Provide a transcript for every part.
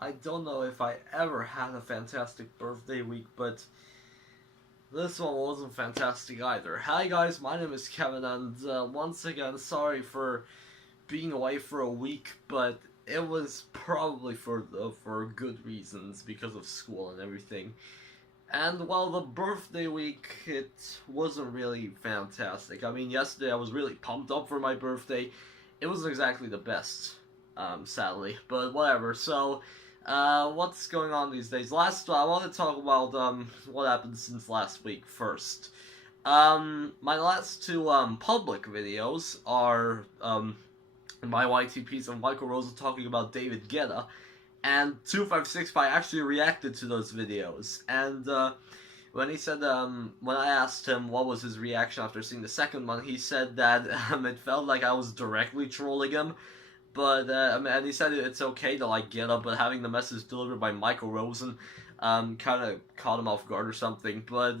I don't know if I ever had a fantastic birthday week, but this one wasn't fantastic either. Hi guys, my name is Kevin, and once again, sorry for being away for a week, but it was probably for good reasons because of school and everything. And while the birthday week, it wasn't really fantastic. I mean, yesterday I was really pumped up for my birthday. It wasn't exactly the best, sadly, but whatever. So, what's going on these days? I want to talk about what happened since last week first. My last two public videos are my YTPs and Michael Rosa talking about David Guetta, and 2565 actually reacted to those videos. And when he said, when I asked him what was his reaction after seeing the second one, he said that it felt like I was directly trolling him. But and he said it's okay to like get up, but having the message delivered by Michael Rosen kind of caught him off guard or something. But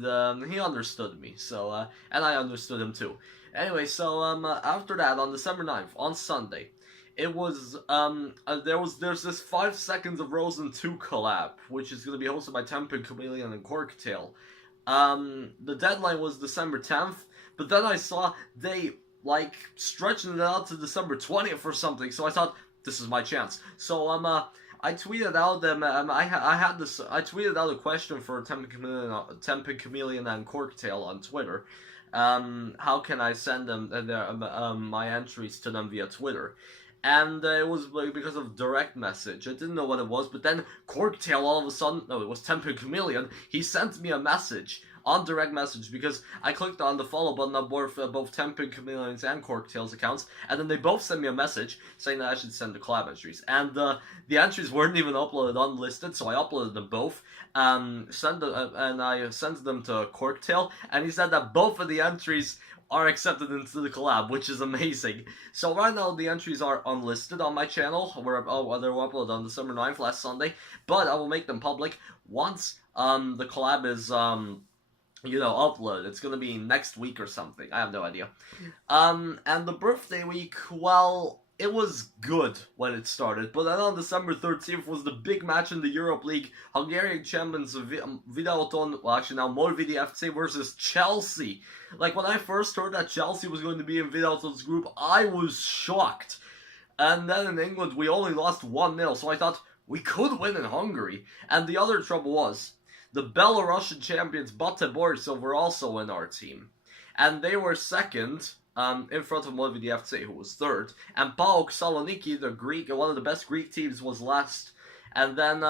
he understood me, so and I understood him too. Anyway, so after that, on December 9th, on Sunday, it was there's this 5 seconds of Rosen 2 collab, which is gonna be hosted by Temple Chameleon and Corktail. The deadline was December 10th, but then I saw they like stretching it out to December 20th or something, so I thought this is my chance. So I tweeted out I tweeted out a question for Temple Chameleon and Corktail on Twitter. How can I send them my entries to them via Twitter? And it was because of direct message. I didn't know what it was, but then Corktail all of a sudden, no, it was Temple Chameleon, he sent me a message on direct message because I clicked on the follow button on both Temple Chameleon's and Corktail's accounts, and then they both sent me a message saying that I should send the collab entries. And the entries weren't even uploaded unlisted, so I uploaded them both, and I sent them to Corktail, and he said that both of the entries are accepted into the collab, which is amazing. So right now the entries are unlisted on my channel, where they were uploaded on December 9th, last Sunday, but I will make them public once the collab is upload. It's gonna be next week or something. I have no idea. And the birthday week, well, it was good when it started, but then on December 13th was the big match in the Europe League. Hungarian champions Videoton, well actually now Molvidi FC versus Chelsea. Like, when I first heard that Chelsea was going to be in Videoton's group, I was shocked. And then in England, we only lost 1-0, so I thought we could win in Hungary. And the other trouble was, the Belarusian champions Bate Borisov were also in our team. And they were second, in front of Molvidi FC, who was third. And PAOK Saloniki, the Greek, one of the best Greek teams, was last. And then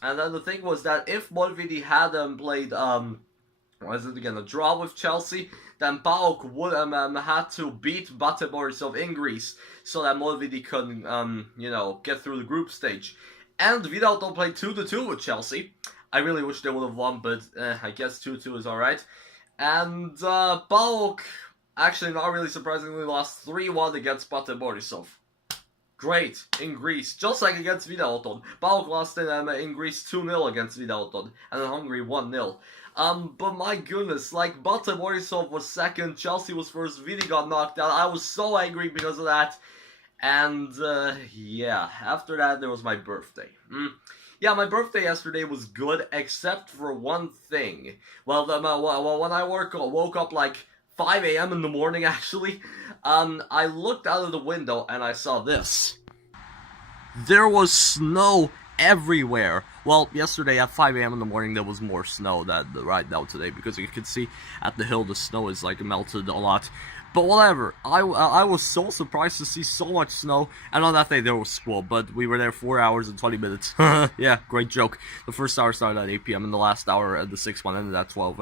the thing was that if Molvidi had played, what is it again, a draw with Chelsea, then PAOK would had to beat Bate Borisov in Greece, so that Molvidi couldn't, get through the group stage. And Videoton played 2-2 with Chelsea. I really wish they would have won, but I guess 2-2 is alright. And PAOK, actually not really surprisingly, lost 3-1 against Bate Borisov. Great, in Greece, just like against Videoton. PAOK lost in Greece 2-0 against Videoton, and in Hungary 1-0. But my goodness, like, Bate Borisov was second, Chelsea was first, Vidi got knocked out. I was so angry because of that. And, yeah, after that, there was my birthday. Yeah, my birthday yesterday was good, except for one thing. Well, when I woke up like 5 a.m. in the morning, actually, I looked out of the window and I saw this. There was snow everywhere. Well, yesterday at 5 a.m. in the morning, there was more snow than right now today, because you can see at the hill the snow is like melted a lot. But whatever, I was so surprised to see so much snow, and on that day there was squall, but we were there 4 hours and 20 minutes. Yeah, great joke. The first hour started at 8 p.m. and the last hour, the sixth one, ended at 12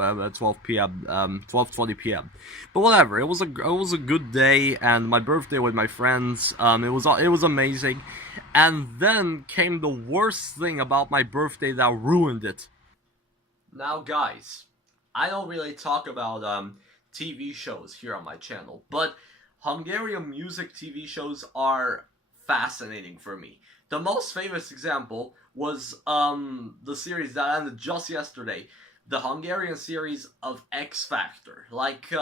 p.m., 12:20 p.m. But whatever, it was a good day, and my birthday with my friends, it was amazing. And then came the worst thing about my birthday that ruined it. Now guys, I don't really talk about TV shows here on my channel, but Hungarian music TV shows are fascinating for me. The most famous example was the series that ended just yesterday, the Hungarian series of X Factor. Like,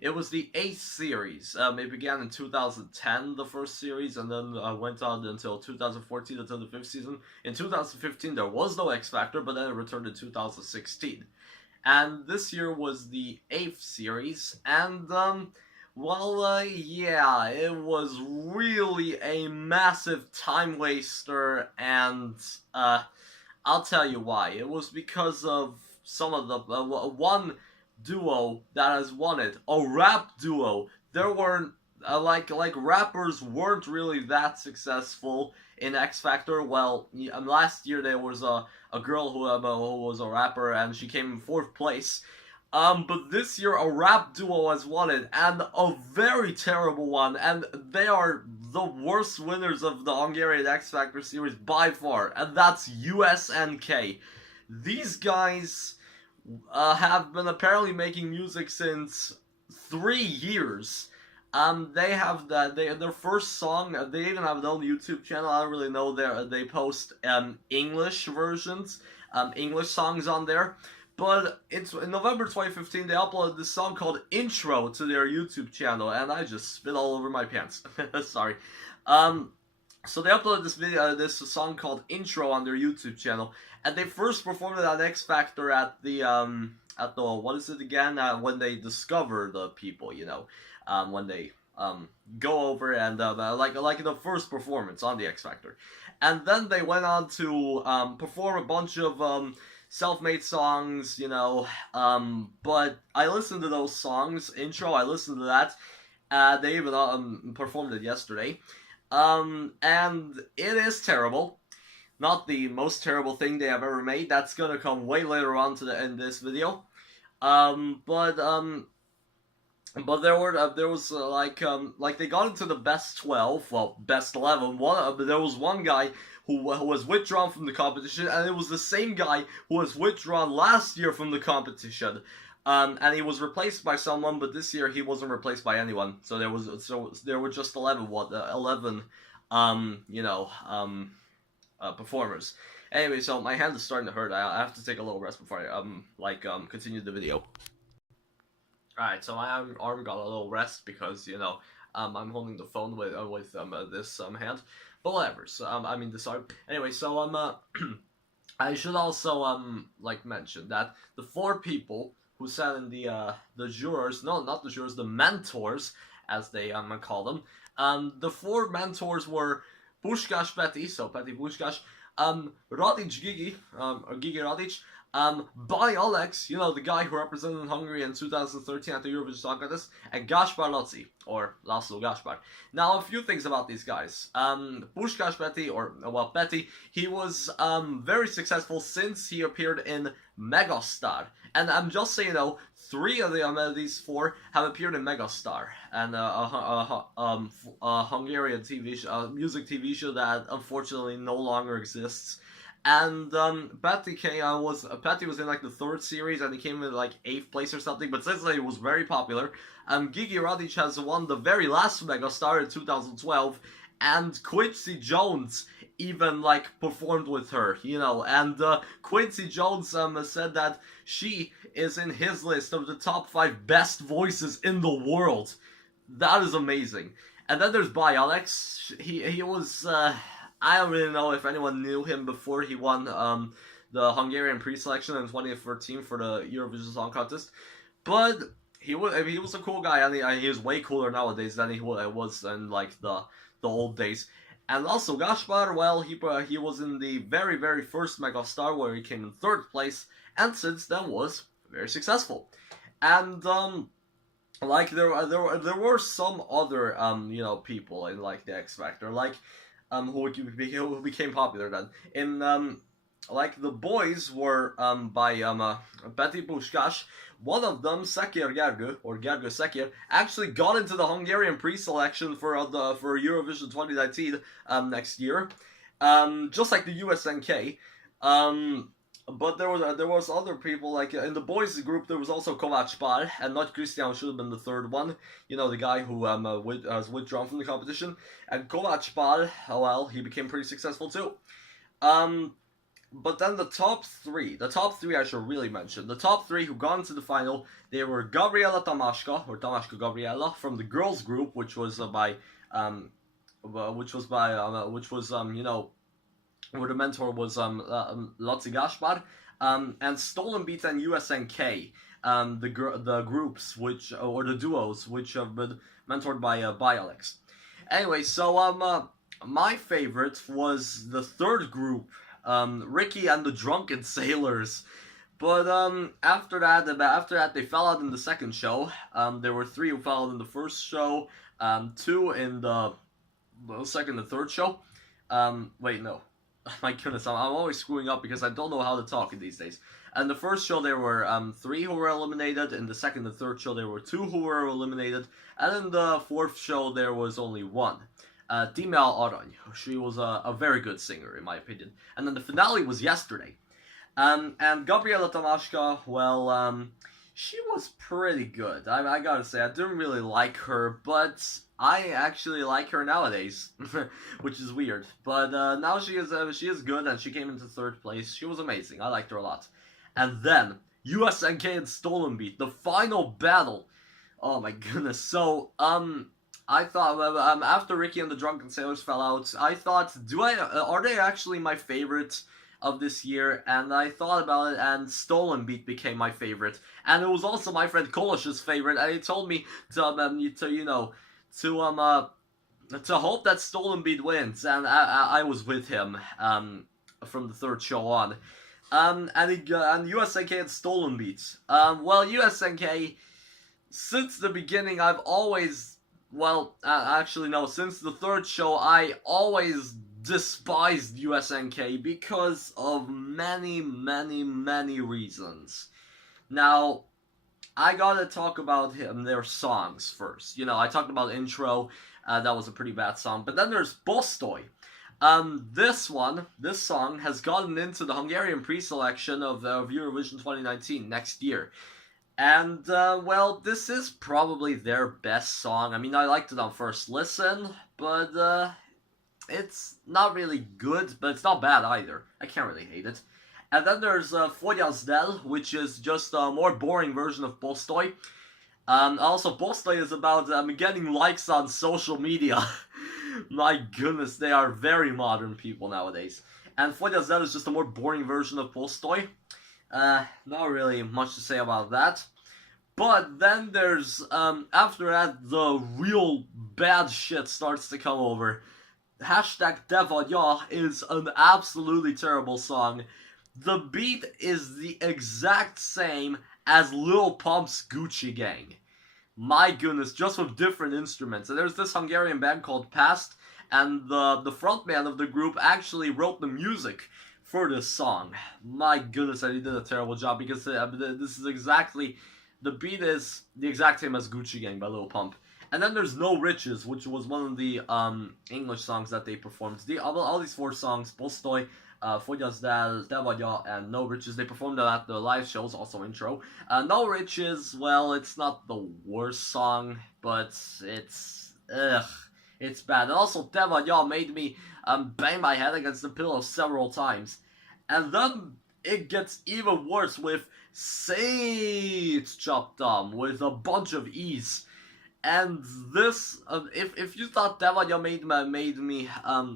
it was the 8th series. It began in 2010, the first series, and then went on until 2014, until the 5th season. In 2015, there was no X Factor, but then it returned in 2016. And this year was the 8th series, and, yeah, it was really a massive time waster, and, I'll tell you why. It was because of some of the one duo that has won it, a rap duo. There weren't like rappers weren't really that successful in X Factor. Well, last year there was a girl who was a rapper and she came in 4th place. But this year a rap duo has won it, and a very terrible one, and they are the worst winners of the Hungarian X Factor series by far, and that's USNK. These guys have been apparently making music since 3 years. They have their first song. They even have their own YouTube channel. I don't really know. They post English versions, English songs on there. But it's in November 2015. They uploaded this song called "Intro" to their YouTube channel, and I just spit all over my pants. Sorry. So they uploaded this song called "Intro" on their YouTube channel, and they first performed it at X Factor at the what is it again? When they discover the people, when they go over and like the first performance on the X Factor, and then they went on to perform a bunch of self-made songs, but I listened to those songs. Intro, I listened to that. They even performed it yesterday. And it is terrible. Not the most terrible thing they have ever made. That's gonna come way later on in this video. But there was like they got into the best 12, well, best 11. There was one guy who was withdrawn from the competition, and it was the same guy who was withdrawn last year from the competition. And he was replaced by someone, but this year he wasn't replaced by anyone. So there were just 11 performers. Anyway, so my hand is starting to hurt. I have to take a little rest before I continue the video. Alright, so my arm got a little rest because, I'm holding the phone with this hand. But whatever, so, this arm. Anyway, so, I should also, mention that the 4 people who sat in the jurors, no, not the jurors, the mentors, as they, call them. The 4 mentors were Puskás Peti, so Peti Puskás, Radic Gigi, or Gigi Radic, By Alex, the guy who represented Hungary in 2013 at the Eurovision Song Contest, and Gaspar Locsi, or Laszlo Gaspar. Now, a few things about these guys. Puskás Peti, Peti, he was very successful since he appeared in Megastar. And just so you know, 3 of these 4 have appeared in Megastar, and a Hungarian music TV show that unfortunately no longer exists. And Peti was in like the 3rd series, and he came in like 8th place or something. But since he was very popular, Gigi Radic has won the very last Megastar in 2012, and Quincy Jones even performed with her, and Quincy Jones said that she is in his list of the top 5 best voices in the world. That is amazing. And then there's By Alex. He was I don't really know if anyone knew him before he won the Hungarian pre-selection in 2013 for the Eurovision Song Contest, but he was a cool guy, and he was way cooler nowadays than he was in the old days. And also Gaspar, well, he was in the very, very first Megastar where he came in 3rd place, and since then was very successful. And there were some other people in the X Factor who became popular then. In the boys were by Peti Puskás. One of them, Szekyer Gergő, or Gergő Szekyer, actually got into the Hungarian pre-selection for Eurovision 2019 next year, just like the USNK. But there was other people, in the boys group there was also Kovács Pál, and not Christian should have been the 3rd one, the guy who was withdrawn from the competition. And Kovács Pál, well, he became pretty successful too. But then the top three I should really mention. The top three who got into the final, they were Gabriela Tamashka, or Tamashka Gabriela, from the girls group, which was which was you know, where the mentor was Lotzi Gaspar, and Stolen Beats and USNK, the groups which or the duos which have been mentored by Alex. Anyway, so my favorite was the third group, Ricky and the Drunken Sailors. But after that, they fell out in the second show. There were three who fell out in the first show, two in the second and third show. Wait, no. My goodness, I'm always screwing up because I don't know how to talk in these days. And the first show there were three who were eliminated. In the second and third show there were two who were eliminated. And in the fourth show there was only one. Timea Arany. She was a very good singer in my opinion. And then the finale was yesterday. And Gabriela Tamashka, well, she was pretty good. I gotta say, I didn't really like her, but I actually like her nowadays, which is weird. But now she is good, and she came into third place. She was amazing. I liked her a lot. And then USNK and Stolen Beat, the final battle. Oh my goodness. So I thought after Ricky and the Drunken Sailors fell out, I thought, are they actually my favorite of this year? And I thought about it, and Stolen Beat became my favorite, and it was also my friend Kolish's favorite. And he told me to hope that Stolen Beat wins, and I was with him from the third show on. And USNK and Stolen Beat. Well, USNK, since the beginning, I've always, actually no, since the third show, I always despised USNK because of many, many, many reasons. Now, I gotta talk about their songs first. I talked about Intro, that was a pretty bad song, but then there's Bostoy. This song has gotten into the Hungarian pre-selection of Eurovision 2019 next year. And, this is probably their best song. I mean, I liked it on first listen, but, it's not really good, but it's not bad either. I can't really hate it. And then there's Fogyaszdel, which is just a more boring version of Bostoy. Also, Bostoy is about getting likes on social media. My goodness, they are very modern people nowadays. And Fogyaszdel is just a more boring version of Bostoy. Not really much to say about that. But then there's, after that, the real bad shit starts to come over. #Devadya is an absolutely terrible song. The beat is the exact same as Lil Pump's Gucci Gang. My goodness, just with different instruments. And there's this Hungarian band called Past, and the frontman of the group actually wrote the music for this song. My goodness, and he did a terrible job because this is exactly, the beat is the exact same as Gucci Gang by Lil Pump. And then there's No Riches, which was one of the English songs that they performed. All these four songs, Bostoy, Fogyaszdel, Devadya, and No Riches, they performed at the live shows, also Intro. No Riches, well, it's not the worst song, but it's bad. And also, Devadya made me bang my head against the pillow several times. And then it gets even worse with Say It's Chopped with a bunch of E's. And this, if you thought Devadya made me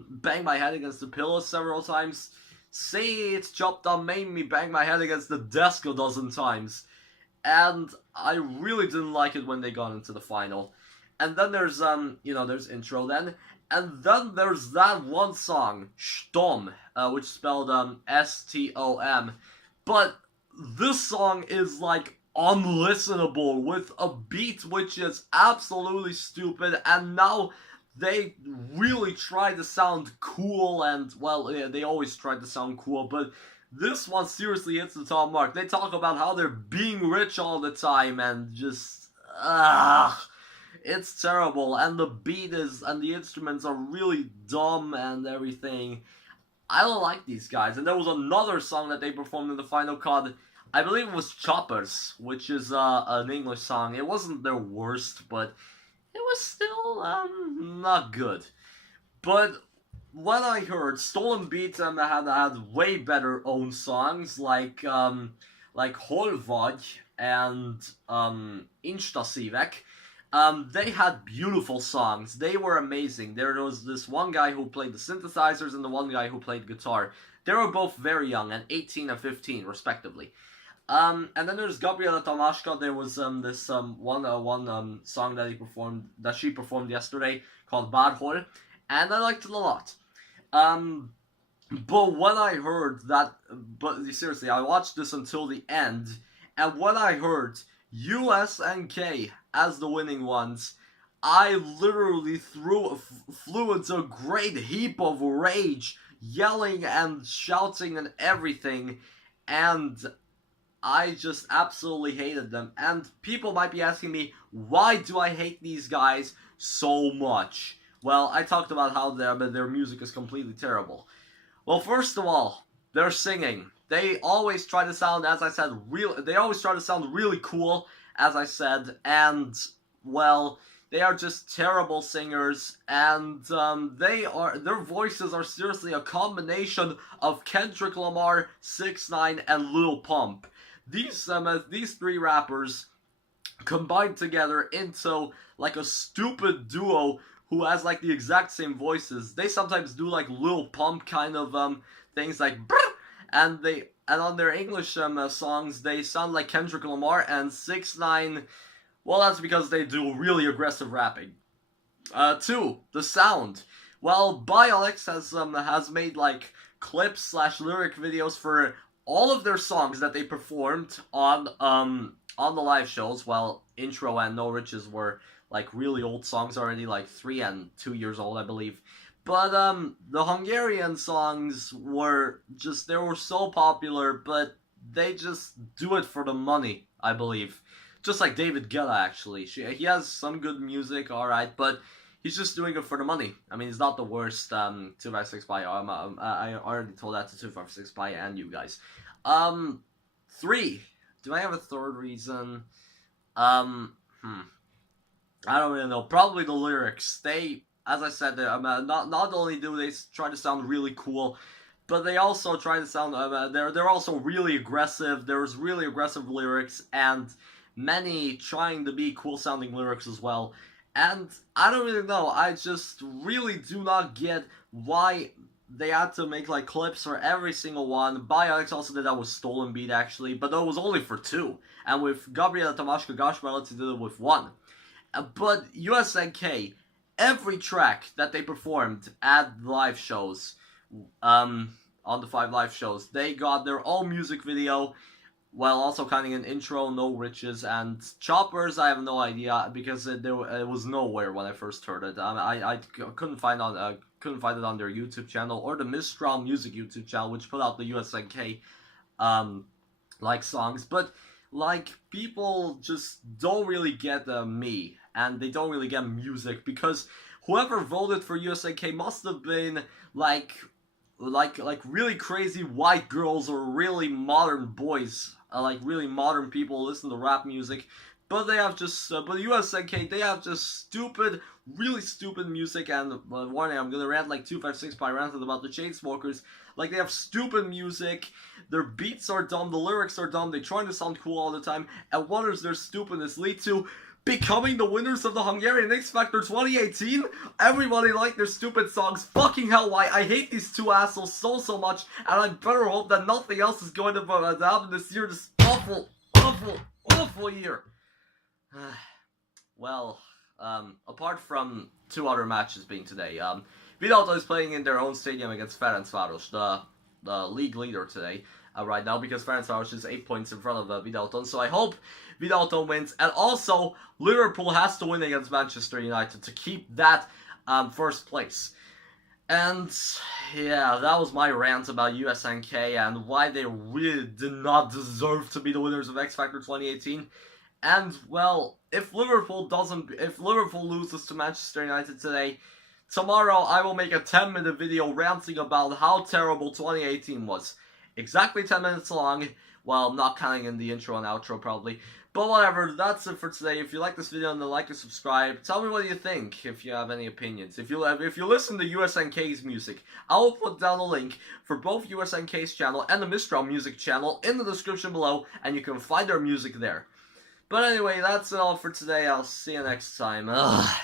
bang my head against the pillow several times, Say It's Chopped made me bang my head against the desk a dozen times. And I really didn't like it when they got into the final. And then there's, there's Intro then. And then there's that one song, Stom, which is spelled S-T-O-M. But this song is like unlistenable with a beat which is absolutely stupid, and now they really try to sound cool, and they always try to sound cool, but this one seriously hits the top mark. They talk about how they're being rich all the time, and just it's terrible, and the beat and the instruments are really dumb and everything. I don't like these guys. And there was another song that they performed in the final called, I believe it was Choppers, which is an English song. It wasn't their worst, but it was still not good. But when I heard Stolen Beat had way better own songs like Holvod and Instasivek. They had beautiful songs. They were amazing. There was this one guy who played the synthesizers and the one guy who played guitar. They were both very young, and 18 and 15 respectively. And then there's Gabriela Tomaszka. There was this one song that she performed yesterday called Bad Hole, and I liked it a lot. Um, but when I heard that, but seriously, I watched this until the end, and when I heard USNK as the winning ones, I literally flew into a great heap of rage, yelling and shouting and everything, and I just absolutely hated them. And people might be asking me, why do I hate these guys so much? Well, I talked about how their music is completely terrible. Well, first of all, their singing. They always try to sound, as I said, they always try to sound really cool, as I said, and, well, they are just terrible singers, and their voices are seriously a combination of Kendrick Lamar, 6ix9ine, and Lil Pump. These three rappers combined together into like a stupid duo who has like the exact same voices. They sometimes do like Lil Pump kind of things like brr, and on their English songs they sound like Kendrick Lamar, and 6ix9ine. Well, that's because they do really aggressive rapping. Two, the sound. Well, Biolix has made like clips slash lyric videos for all of their songs that they performed on the live shows. Well, Intro and No Riches were like really old songs already, like 3 and 2 years old, I believe. But the Hungarian songs were they were so popular, but they just do it for the money, I believe. Just like David Guetta, actually. He has some good music, alright, but he's just doing it for the money. I mean, he's not the worst 256 by. I already told that to 256 by and you guys. Three. Do I have a third reason? I don't really know. Probably the lyrics. They, as I said, not only do they try to sound really cool, but they also try to sound. They're also really aggressive. There's really aggressive lyrics and many trying to be cool sounding lyrics as well. And I don't really know. I just really do not get why they had to make like clips for every single one. Biolix also did that with Stolen Beat actually, but that was only for 2. And with Gabriela Tomaszka, Goshmalets did it with 1. But USNK, every track that they performed at live shows, on the 5 live shows, they got their own music video, while also counting an intro, No Riches, and Choppers. I have no idea because it was nowhere when I first heard it. I couldn't find it on their YouTube channel or the Mistral Music YouTube channel, which put out the USNK like songs. But like people just don't really get me, and they don't really get music because whoever voted for USNK must have been like really crazy white girls or really modern boys, like really modern people who listen to rap music. But they have but USNK, they have just really stupid music, and warning, I'm gonna rant like 256 by ranted about the Chainsmokers. Like, they have stupid music, their beats are dumb, the lyrics are dumb, they try to sound cool all the time, and what does their stupidness lead to? Becoming the winners of the Hungarian X Factor 2018? Everybody liked their stupid songs. Fucking hell, why? I hate these two assholes so much, and I better hope that nothing else is going to happen this year. This awful year. Well, apart from 2 other matches being today, Vidalto is playing in their own stadium against Ferencváros, the league leader today, right now, because Ferencváros is 8 points in front of Vidalton, so I hope Vidalton wins, and also Liverpool has to win against Manchester United to keep that first place. And yeah, that was my rant about USNK and why they really did not deserve to be the winners of X Factor 2018. And well, if Liverpool loses to Manchester United today, tomorrow I will make a 10-minute video ranting about how terrible 2018 was. exactly 10 minutes long. Well, I'm not counting in the intro and outro probably. But whatever, that's it for today. If you like this video, then like and subscribe. Tell me what you think, if you have any opinions. If you listen to USNK's music, I will put down a link for both USNK's channel and the Mistral music channel in the description below, and you can find their music there. But anyway, that's it all for today. I'll see you next time. Ugh.